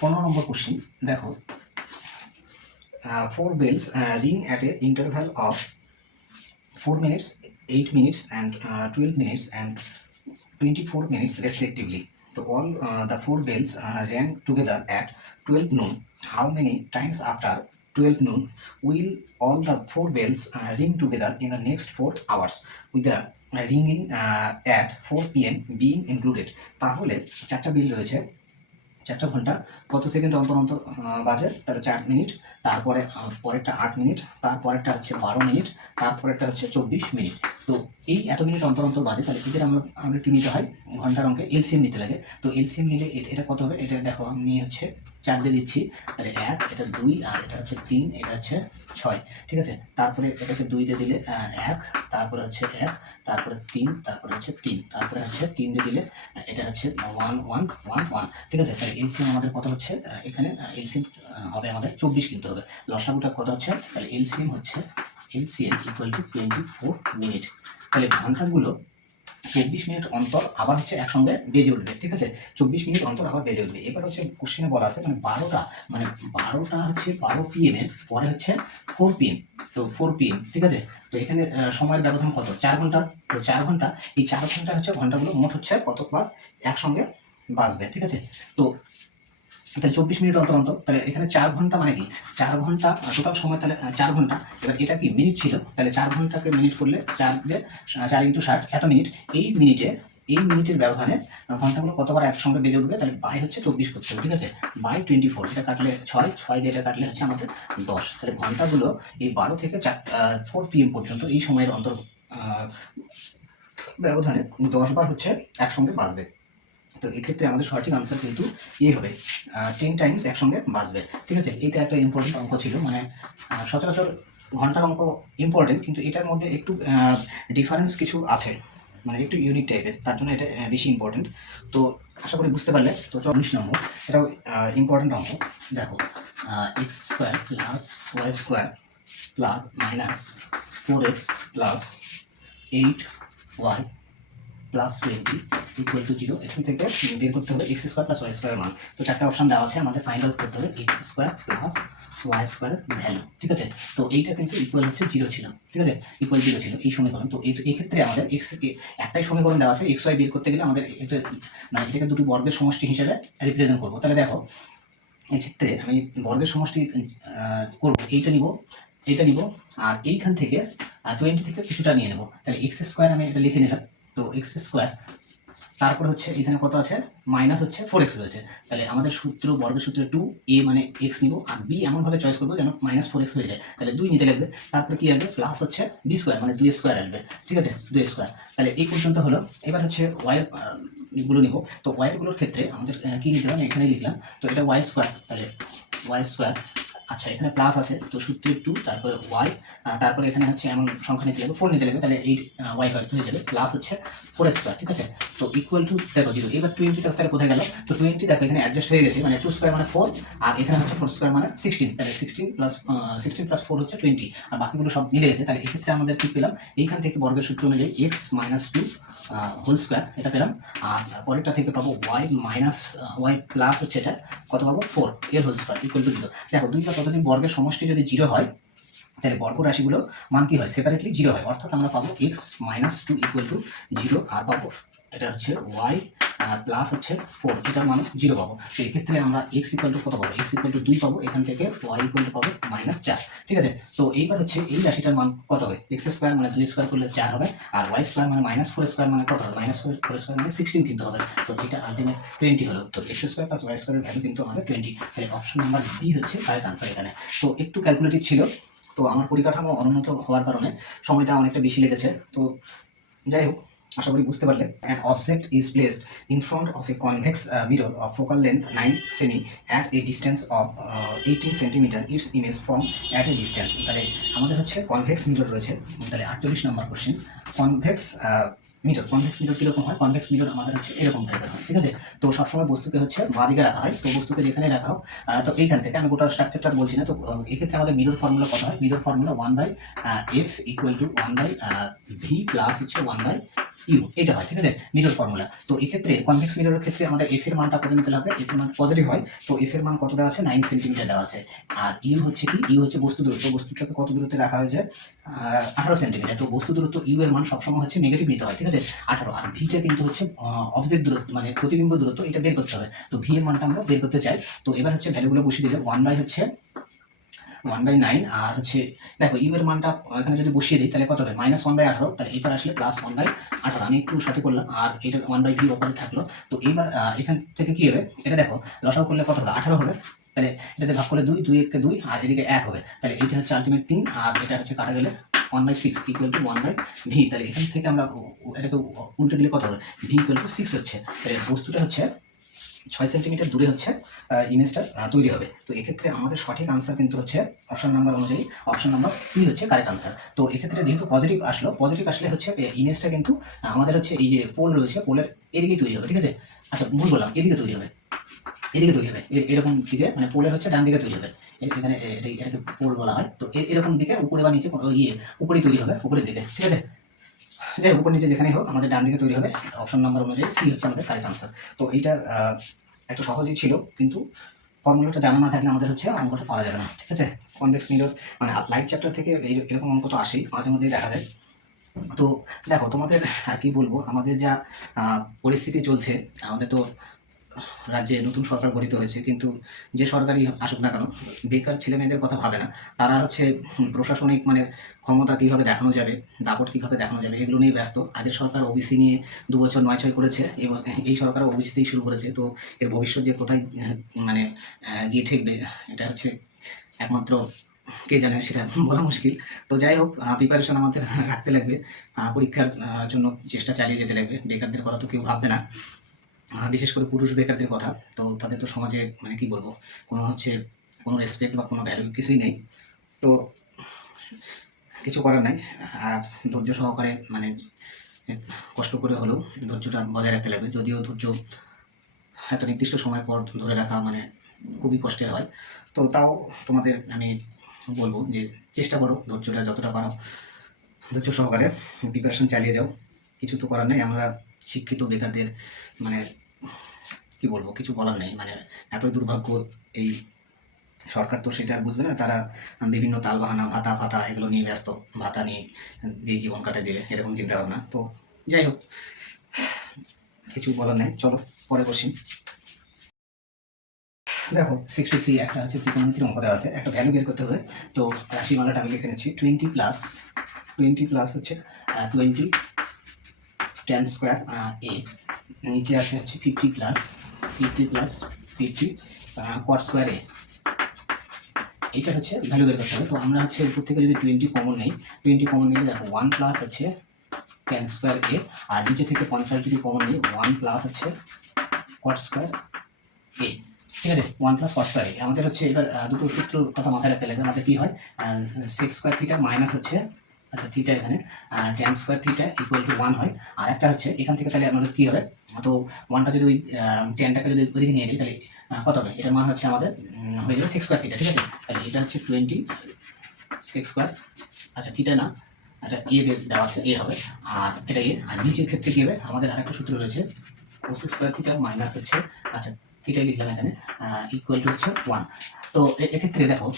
15 নম্বর question দেখো, 4 bells ring at a interval of 4 minutes, 8 minutes and 12 minutes and 24 minutes respectively. So all the 4 bells rang together at 12 noon. How many times after 12 noon will all the 4 bells ring together in the next 4 hours with the ringing at 4 p.m. being included? তাহলে চারটা বিল রয়েছে, 4টা ঘন্টা কত second অন্তর অন্তর বাজে, তাহলে 4 মিনিট, তারপরে পরেরটা 8 মিনিট, তারপরেরটা হচ্ছে 12 মিনিট, তারপরেরটা হচ্ছে 24 মিনিট। তো এই এত মিনিট অন্তর অন্তর বাজে, তাহলে এদের আমাদের কি নিতে হয়, ঘন্টার অঙ্কে এলসিএম নিতে লাগে। তো এলসিএম নিলে এটা কত হবে, এটা দেখো আমি হচ্ছে 4 দিয়ে দিচ্ছি, তাহলে 1, এটা 2, আর এটা হচ্ছে 3, এটা হচ্ছে 6, ঠিক আছে। তারপরে এটাকে 2 দিয়ে দিলে 1, তারপরে হচ্ছে 1, তারপরে 3, তারপরে হচ্ছে 3, তারপরে হচ্ছে 3 দিয়ে দিলে এটা হচ্ছে 1 1 1 1, ঠিক আছে। তাহলে এলসিএম আমাদের কত হচ্ছে, এখানে এলসিএম হবে আমাদের 24 কিনতে হবে। লসাগুটা কত হচ্ছে, তাহলে এলসিএম হচ্ছে এলসিএম ইকুয়াল টু 24 মিনিট। তাহলে ঘন্টাগুলো 24 মিনিট অন্তর আবার হচ্ছে একসঙ্গে বেজে উঠবে, ঠিক আছে। 24 মিনিট অন্তর আবার বেজে উঠবে। এবার হচ্ছে কোশ্চেনে বলা আছে মানে 12টা হচ্ছে 12 PM এর পরে হচ্ছে 4 PM, তো 4 PM, ঠিক আছে। তো এখানে সময়ের ব্যবধান কত, 4 ঘন্টা। তো 4 ঘন্টা, এই 4 ঘন্টা হচ্ছে ঘন্টাগুলো মোট হচ্ছে কতবার একসঙ্গে বাজবে, ঠিক আছে। তো তাহলে 24 মিনিট অন্তর অন্তর, তাহলে এখানে 4 ঘন্টা মানে কি, 4 ঘন্টা টোটাল সময়, তাহলে 4 ঘন্টা। এবার এটা কি মিনিট ছিল, তাহলে 4 ঘন্টাকে মিনিট করলে 4 দিয়ে 4 × 60 এত মিনিট। এই মিনিটের ব্যবধানে ঘন্টাগুলো কতবার একসঙ্গে বেজে উঠবে, তাহলে বাই হচ্ছে 24 করতে হবে, ঠিক আছে। বাই 24, এটা কাটলে 6 দিয়ে এটা কাটলে হচ্ছে আমাদের 10। তাহলে ঘন্টাগুলো এই 12 থেকে 4 PM পর্যন্ত এই সময়ের অন্তর ব্যবধানে 10 বার হচ্ছে একসঙ্গে বাজবে। তো এক্ষেত্রে আমাদের সঠিক আনসার কিন্তু এ হবে, 10 টাইমস একসঙ্গে বাজবে, ঠিক আছে। এটা একটা ইম্পর্টেন্ট অঙ্ক ছিল, মানে সচরাচর ঘন্টার অঙ্ক ইম্পর্টেন্ট, কিন্তু এটার মধ্যে একটু ডিফারেন্স কিছু আছে, মানে একটু ইউনিক টাইপের, তার জন্য এটা বেশি ইম্পর্টেন্ট। তো আশা করি বুঝতে পারলে। তো 24 নম্বর, এটাও ইম্পর্টেন্ট অঙ্ক। দেখো, x square plus y square plus minus 4x plus 8y plus 20 equal to 0। এখান থেকে বের করতে হবে x square plus y square মান। তো 4টা অপশন দেওয়া আছে, আমাদের ফাইন্ড আউট করতে হবে x square plus y square value, ঠিক আছে। তো এইটা কিন্তু ইকুয়াল হচ্ছে 0 ছিল, ঠিক আছে, ইকুয়াল 0 ছিল এই সমীকরণ। তো এই ক্ষেত্রে আমাদের এক্স একটাই সমীকরণ দেওয়া আছে, এক্স ওয়াই বের করতে গেলে আমাদের এটা মানে এটাকে দুটো বর্গের সমষ্টি হিসেবে রিপ্রেজেন্ট করবো। তাহলে দেখো, এক্ষেত্রে আমি বর্গের সমষ্টি করবো, এইটা নিব, আর এইখান থেকে 20 থেকে কিছুটা নিয়ে নেবো। তাহলে এক্স স্কোয়ার আমি এটা লিখে নিলাম। তো এক্স স্কোয়ার, তারপর হচ্ছে এখানে কত আছে, মাইনাস হচ্ছে 4x রয়েছে। তাহলে আমাদের সূত্র, বর্গের সূত্রে 2a মানে x নিব, আর b এমনভাবে চয়েস করবো যেন -4x হয়ে যায়, তাহলে 2 নিতে লাগবে। তারপরে কি আসবে, প্লাস হচ্ছে b স্কোয়ার মানে 2a স্কোয়ার আসবে, ঠিক আছে, 2a স্কোয়ার। তাহলে এই পর্যন্ত হলো। এবার হচ্ছে y গুলো নিব। তো y গুলোর ক্ষেত্রে আমাদের কি নিতে হবে, এখানে লিখলাম। তো এটা y স্কোয়ার, তাহলে y স্কোয়ার, আচ্ছা এখানে প্লাস আছে, তো সূত্রে 2, তারপরে y, তারপরে এখানে হচ্ছে এমন সংখ্যা নিতে লাগবে, 4 নিতে লাগবে, তাহলে 8y হয়ে যাবে, প্লাস হচ্ছে 4 স্কোয়ার, ঠিক আছে। তো ইকুয়াল টু দেখো 0। এবার 20টা তাহলে কোথায় গেল, তো 20 দেখো এখানে অ্যাডজাস্ট হয়ে গেছে, মানে 2 স্কোয়ার মানে 4, আর এখানে হচ্ছে 4 স্কোয়ার মানে 16, তাহলে 16 প্লাস 4 হচ্ছে 20, আর বাকিগুলো সব মিলে গেছে। তাহলে এক্ষেত্রে আমাদের কি পেলাম, এইখান থেকে বর্গের সূত্র অনুযায়ী x - 2 হোল স্কোয়ার এটা পেলাম, আর পরেরটা থেকে পাবো y প্লাস হচ্ছে এটা কত পাবো, 4 এর হোল স্কোয়ার ইকুয়াল টু 0। দেখো, দুইটা ততদিন বর্গের সমষ্টি যদি 0 হয়, তাহলে বর্গ রাশিগুলো মান কি হয়, সেপারেটলি 0 হয়, অর্থাৎ আমরা পাবো x - 2 ইকুয়াল টু 0, আর পাবো এটা হচ্ছে y প্লাস হচ্ছে 4, এটার মান 0 পাবো। তো এক্ষেত্রে আমরা x ইকুয়াল টু কত পাবো, x ইকুয়াল টু 2 পাবো, এখান থেকে y ইকুয়াল টু পাবো -4, ঠিক আছে। তো এইবার হচ্ছে এই রাশিটার মান কত হবে, x স্কোয়ার মানে 2 স্কোয়ার করলে 4 হবে, আর y স্কোয়ার মানে -4 স্কোয়ার মানে কত হবে, -4 স্কোয়ার মানে 16 কিন্তু হবে। তো এটা আলটিমেট 20 হলো। তো x স্কোয়ার প্লাস y স্কোয়ারের ভ্যালু কিন্তু আমাদের 20। তাহলে অপশন নাম্বার বি হচ্ছে কারেক্ট আনসার এখানে। তো একটু ক্যালকুলেটিভ ছিল, তো আমার পরিকাঠামো অনুন্নত হওয়ার কারণে সময়টা অনেকটা বেশি লেগেছে। তো যাই হোক, আশা করি বুঝতে পারলে। An object is placed in front of a convex mirror of focal length 9 semi at a distance of 18 centimeter. Its image from at a distance. তাহলে আমাদের হচ্ছে কনভেক্স মিরর রয়েছে। তাহলে 48 নম্বর কোশ্চেন, কনভেক্স মিরর কীরকম হয়, কনভেক্স মিরর আমাদের হচ্ছে এরকম টাইপের হয়, ঠিক আছে। তো সবসময় বস্তুকে হচ্ছে বাঁদিকে রাখা হয়, তো বস্তুকে যেখানে রাখা হোক, তো এইখান থেকে আমি গোটা স্ট্রাকচারটা বলছি না। তো এক্ষেত্রে আমাদের মিরর ফর্মুলা কত হয়, mirror formula 1/f equal to 1/v plus হচ্ছে 1/v ইউ, এটা হয়, ঠিক আছে, মিরর ফর্মুলা। তো এক্ষেত্রে কনভেক্স মিররের ক্ষেত্রে আমাদের এফ এর মানটা কত নিতে হবে, এফ এর মান পজিটিভ হয়, তো এফ এর মান কত দেওয়া আছে, 9 সেন্টিমিটার দেওয়া আছে। আর ইউ হচ্ছে কি, ইউ হচ্ছে বস্তু দূরত্ব, বস্তুটাকে কত দূরত্বে রাখা হয়েছে, 18 সেন্টিমিটার। তো বস্তু দূরত্ব ইউ এর মান সবসময় হচ্ছে নেগেটিভ নিতে হয়, ঠিক আছে, 18। আর ভিটা কিন্তু হচ্ছে অবজেক্ট দূরত্ব, মানে প্রতিবিম্ব দূরত্ব, এটা বের করতে হবে। তো ভি এর মানটা আমরা বের করতে চাই। তো এবার হচ্ছে ভ্যালুগুলো বসিয়ে দিলে 1/9, আর হচ্ছে দেখো ইউ এর মানটা এখানে যদি বসিয়ে দিই তাহলে কত হবে, -1/18, তাহলে এবার আসলে +1/18। আমি একটু সঠিক করলাম, আর এটা 1/v ওপরে থাকলো। তো এইবার এখান থেকে কি হবে, এটা দেখো লসাগু করলে কত হবে, 18 হবে। তাহলে এটাতে ভাগ করলে 2, 2 × 2, আর এদিকে 1 হবে। তাহলে এটা হচ্ছে আলটিমেট 3, আর এটা হচ্ছে কাটা গেলে 1/6 = 1/v। তাহলে এখান থেকে আমরা এটাকে উল্টে দিলে কত হবে, v = 6 হচ্ছে। তাহলে বস্তুটা হচ্ছে 6 সেন্টিমিটার দূরে হচ্ছে ইমেজটা তৈরি হবে। তো এক্ষেত্রে আমাদের সঠিক আনসার কিন্তু হচ্ছে অপশন নাম্বার অনুযায়ী অপশন নাম্বার সি হচ্ছে কারেক্ট আনসার। তো এক্ষেত্রে যেহেতু পজিটিভ আসলো, পজিটিভ আসলে হচ্ছে ইমেজটা কিন্তু আমাদের হচ্ছে এই যে পোল রয়েছে, পোলের এদিকে তৈরি হবে, ঠিক আছে। আচ্ছা ভুল বললাম, এদিকে তৈরি হবে, এদিকে তৈরি হবে, এরকম দিকে, মানে পোলের হচ্ছে ডান দিকে তৈরি হবে। এখানে এটাকে পোল বলা হয়। তো এরকম দিকে উপরে বা নিচে উপরেই তৈরি হবে, উপরের দিকে, ঠিক আছে। যাই হোক, উপর নিচে যেখানেই হোক আমাদের ডান দিকে তৈরি হবে। অপশন নাম্বার অনুযায়ী সি হচ্ছে আমাদের কারেক্ট আনসার। তো এইটা একটা সহজই ছিল, কিন্তু ফর্মুলাটা জানা না থাকলে আমাদের হচ্ছে অঙ্কটা পাওয়া যাবে না, ঠিক আছে। কনভেক্স মিরর মানে লাইট চ্যাপ্টার থেকে এরকম অঙ্ক তো আসেই, মাঝে মধ্যেই দেখা যায়। তো দেখো তোমাদের আর কি বলবো, আমাদের যা পরিস্থিতি চলছে, আমাদের তো রাজ্যে নতুন সরকার গঠিত হয়েছে, কিন্তু যে সরকারই আসুক না কেন, বেকার ছেলে মেয়েদের কথা ভাবে না। তারা হচ্ছে প্রশাসনিক মানে ক্ষমতা কীভাবে দেখানো যাবে, দাপট কীভাবে দেখানো যাবে, এগুলো নিয়ে ব্যস্ত। আগের সরকার ওবিসি নিয়ে 2 বছর 9-6 করেছে, এবং এই সরকারও ওবিসিতেই শুরু করেছে। তো এর ভবিষ্যৎ যে কোথায় মানে গিয়ে ঠেকবে, এটা হচ্ছে একমাত্র কে জানে, সেটা বলা মুশকিল। তো যাই হোক, প্রিপারেশন আমাদের রাখতে লাগবে, পরীক্ষার জন্য চেষ্টা চালিয়ে যেতে লাগবে। বেকারদের কথা তো কেউ ভাববে না, বিশেষ করে পুরুষ বেকারদের কথা। তো তাদের তো সমাজে মানে কি বলবো, কোনো রেসপেক্ট বা কোনো ভ্যালু কিছুই নেই। তো কিছু করার নাই, আর ধৈর্য সহকারে মানে কষ্ট করে হলেও ধৈর্যটা বজায় রাখতে লাগবে। যদিও ধৈর্য একটা নির্দিষ্ট সময় পর ধরে রাখা মানে খুবই কষ্টের হয়। তো তাও তোমাদের আমি বলবো যে চেষ্টা করো, ধৈর্যটা যতটা পারো ধৈর্য সহকারে প্রিপারেশন চালিয়ে যাও। কিছু তো করার নেই, আমরা শিক্ষিত বেকারদের মানে কি বলবো, কিছু বলার নেই। মানে এতই দুর্ভাগ্য, এই সরকার তো সেটা আর বুঝবে না। তারা বিভিন্ন তালবাহানা, ভাতা ফাতা এগুলো নিয়ে ব্যস্ত, ভাতা নিয়ে দিয়ে জীবন কাটে দেবে, এরকম চিন্তা ভাবনা। তো যাই হোক, কিছু বলার নেই। চলো পরে কোশ্চিন। দেখো 63 একটা হচ্ছে ত্রিকোণমিতির অঙ্ক দেওয়া আছে, একটা ভ্যালু বের করতে হবে। তো রাশিমালাটা আমি লিখে নিচ্ছি, 20 প্লাস হচ্ছে 20 tan স্কোয়ার এ, নিচে আছে হচ্ছে 50 প্লাস 50 cot স্কোয়ার এ। এইটা হচ্ছে ভ্যালু বের করতে হবে। তো আমরা হচ্ছে উপর থেকে যদি 20 কমন নেই, 20 কমন নিলে দেখো 1 প্লাস হচ্ছে tan স্কোয়ার এ, আর নিচে থেকে 50 যদি কমন নিই, 1 প্লাস হচ্ছে cot স্কোয়ার এ, ঠিক আছে। 1 প্লাস cot স্কোয়ার এ আমাদের হচ্ছে এবার দুটো সূত্র কথা মাথায় রাখতে লাগবে। আমাদের কি হয়, sec স্কোয়ার থিটা মাইনাস হচ্ছে, আচ্ছা থিটা এখানে tan স্কোয়ার থিটা = 1 হয়। আর একটা হচ্ছে এখান থেকে তাহলে আমাদের কি হবে, তো 1টা যদি ওই ট্যানটাকে যদি ওইদিকে নিয়ে নিই, তাহলে কত হবে, এটার মান হচ্ছে আমাদের হয়ে যাবে sec স্কোয়ার থিটা, ঠিক আছে। তাহলে এটা হচ্ছে 20 sec স্কোয়ার, আচ্ছা থিটা না, এটা এ দেওয়া আছে, এ হবে, আর এটা এ। আর নিচের ক্ষেত্রে কি হবে, আমাদের আরেকটা সূত্র রয়েছে, cos স্কোয়ার থিটা মাইনাস হচ্ছে, আচ্ছা থিটাই লিখলাম এখানে, হচ্ছে 1। তো এক্ষেত্রে দেখো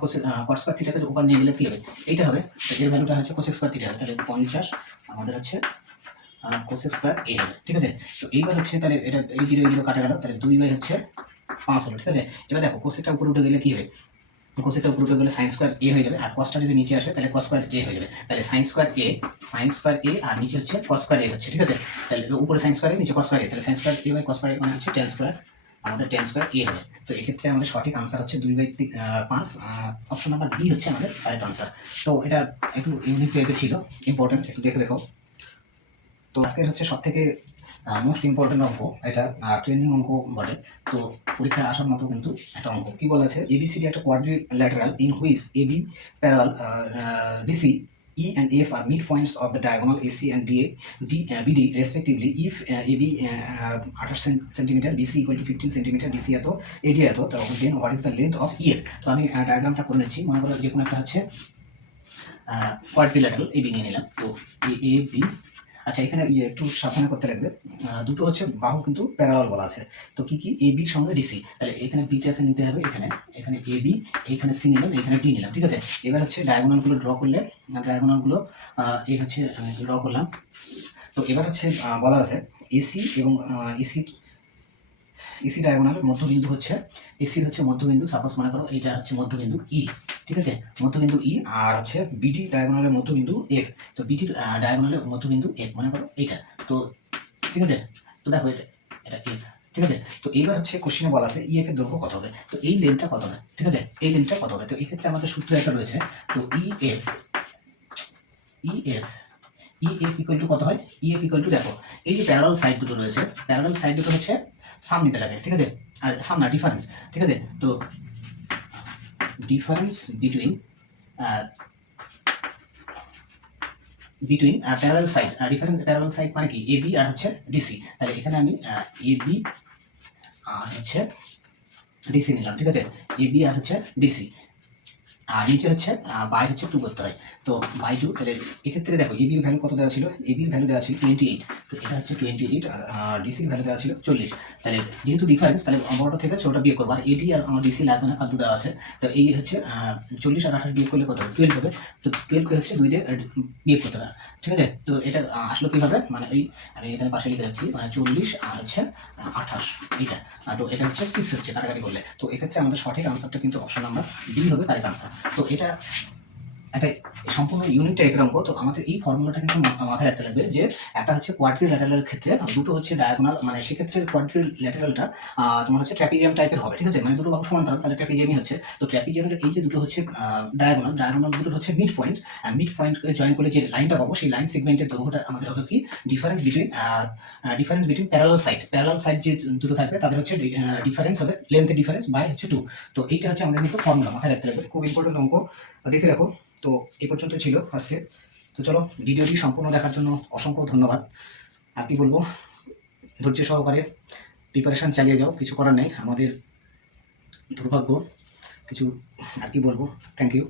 cos স্কোয়ার থিটাকে উপর নিয়ে গেলে কি হবে, এইটা হবে, এর ভ্যালুটা হচ্ছে cos স্কোয়ার থিটা হবে। তাহলে 50 আমাদের হচ্ছে cos স্কোয়ার এ হবে, ঠিক আছে। তো এইবার হচ্ছে তাহলে এটা এই 0 কাটা গেল, তাহলে 2/5 হলো, ঠিক আছে। এবার দেখো কোসেকটা উপরে উঠে গেলে কি হবে, কোসেকটা উপরে উঠে গেলে sin স্কোয়ার এ হয়ে যাবে, আর cosটা যদি নিচে আসে তাহলে cos স্কোয়ার এ হয়ে যাবে। তাহলে sin স্কোয়ার এ আর নিচে হচ্ছে cos স্কোয়ার এ হচ্ছে, ঠিক আছে। তাহলে উপরে sin স্কোয়ার এ, নিচে cos স্কোয়ার এ, তাহলে sin square A by cos square A মানে হচ্ছে tan স্কোয়ার, আমাদের tan স্কোয়ার এ হবে। তো এক্ষেত্রে আমাদের সঠিক আনসার হচ্ছে 2/5, অপশন নাম্বার বি হচ্ছে আমাদের কারেক্ট আনসার। তো এটা একটু ইউনিক টাইপের ছিল, ইম্পর্টেন্ট, একটু দেখে রেখো। তো আজকের হচ্ছে সব থেকে মোস্ট ইম্পর্টেন্ট অঙ্ক, এটা ট্রেনিং অঙ্ক বটে। তো পরীক্ষায় আসার মতো কিন্তু একটা অঙ্ক। কি বলা আছে, এবিসিডি একটা quadrilateral in which AB parallel DC E and F are midpoints of the diagonal AC and BD respectively. If AB 28 cm, BC = 15 cm, DC এত, AD এত, then what is the length of EF? তো আমি ডায়াগ্রামটা করে নিচ্ছি। মনে করো যে কোনো একটা হচ্ছে কোয়াড্রিল্যাটারাল AB নিয়ে নিলাম। তো AB আচ্ছা, এখানে একটু সাবধানে করতে লাগবে। দুটো হচ্ছে বাহু কিন্তু প্যারালাল বলা আছে। তো কি কি, এ বির সঙ্গে ডিসি, তাহলে এখানে বিটাকে নিতে হবে, এখানে এখানে এ বি, এখানে সি নিলাম, এখানে ডি নিলাম, ঠিক আছে। এবার হচ্ছে ডায়াগোনালগুলো ড্র করলে, ডায়াগোনালগুলো এই হচ্ছে ড্র করলাম। তো এবার হচ্ছে বলা আছে এসি এবং এসি এসি ডায়াগোনালের মধ্যবিন্দু হচ্ছে, এসির হচ্ছে মধ্যবিন্দু, সাপোজ মনে করো এইটা হচ্ছে মধ্যবিন্দু ই, ঠিক আছে, মধ্যবিন্দু ই। আর হচ্ছে বিডি ডায়াগোনালের মধ্যবিন্দু এফ। তো বিডির ডায়াগোনালের মধ্যবিন্দু এফ মনে করো এইটা। তো ঠিক আছে, তো দেখো এটা এটা এফ, ঠিক আছে। তো এইবার হচ্ছে কোশ্চেনে বলা আছে ই এফ এর দৈর্ঘ্য কত হবে, তো এই লেনটা কত হবে, ঠিক আছে, এই লেনটা কত হবে। তো এই ক্ষেত্রে আমাদের সূত্র একটা রয়েছে। তো ই এফ ইকুয়াল টু কত হয়, ই এফ ইকুয়াল টু, দেখো এই যে প্যারালাল সাইড দুটো রয়েছে, প্যারালাল সাইড দুটো হচ্ছে সাম নিতে লাগে, ঠিক আছে, আর সাম না ডিফারেন্স, ঠিক আছে। তো difference between parallel side, difference parallel side মানে কি, এ বি আর হচ্ছে ডিসি। তাহলে এখানে আমি এ বি আর হচ্ছে ডিসি নিলাম, ঠিক আছে, এ বি আর হচ্ছে ডিসি। আর নিচে হচ্ছে বাই হচ্ছে 2 করতে হয়। তো বাই 2, তাহলে এক্ষেত্রে দেখো এবির ভ্যালু কত দেওয়া ছিল, এবির ভ্যালু দেওয়া ছিল 28। তো এটা হচ্ছে 28 আর ডিসির ভ্যালু দেওয়া ছিল 40। তাহলে যেহেতু ডিফারেন্স, তাহলে বড়টা থেকে ছোটটা বিয়োগ করবো। আর এডি আর আমার ডিসি লাগবে না, ফালতু দেওয়া আছে। তো এই হচ্ছে 40 আর 28 বিয়োগ করলে কত হবে, 12 হবে। তো 12 কে হচ্ছে 2 দিয়ে বিয়োগ করতে হবে, ঠিক আছে। তো এটা আসলে কীভাবে, মানে এই আমি এখানে পাশে লিখে রাখছি, মানে 40 আর হচ্ছে 28 এইটা। তো এটা হচ্ছে 6 হচ্ছে কাটাকাটি করলে। তো এক্ষেত্রে আমাদের সঠিক আনসারটা কিন্তু অপশন নাম্বার বি হবে কারেক্ট আনসার। তো এটা একটা সম্পূর্ণ ইউনিট টাইপের অঙ্ক। তো আমাদের এই ফর্মুলাটা কিন্তু মাথায় রাখতে লাগবে যে একটা হচ্ছে কোয়াড্রিল্যাটারালের ক্ষেত্রে দুটো হচ্ছে ডায়াগোনাল, মানে সেক্ষেত্রে কোয়াড্রিল্যাটারালটা তোমার হচ্ছে ট্র্যাপিজিয়াম টাইপের হবে, ঠিক আছে, মানে দুটো বাহু সমান্তরাল, তাহলে ট্র্যাপিজিয়ামই হচ্ছে। তো ট্র্যাপিজিয়ামের এই যে দুটো হচ্ছে ডায়াগোনাল দুটো হচ্ছে mid point, mid point join করে যে লাইনটা পাবো, সেই লাইন সেগমেন্টের দৈর্ঘ্যটা আমাদের হবে কি, ডিফারেন্স বিটুইন প্যারালাল সাইড যে দুটো থাকবে তাদের হচ্ছে ডিফারেন্স হবে, লেন্থের ডিফারেন্স বাই হচ্ছে 2। তো এইটা হচ্ছে আমাদের কিন্তু ফর্মুলা, মাথায় রাখতে লাগবে, খুব ইম্পর্টেন্ট অঙ্ক, দেখে রাখো। তো এই পর্যন্ত ছিল আজকে। তো চলো, ভিডিওটি সম্পূর্ণ দেখার জন্য অসংখ্য ধন্যবাদ। আর কি বলবো, ধৈর্য সহকারে প্রিপারেশান চালিয়ে যাও, কিছু করার নেই, আমাদের দুর্ভাগ্য কিছু, আর কি বলবো, থ্যাংক ইউ।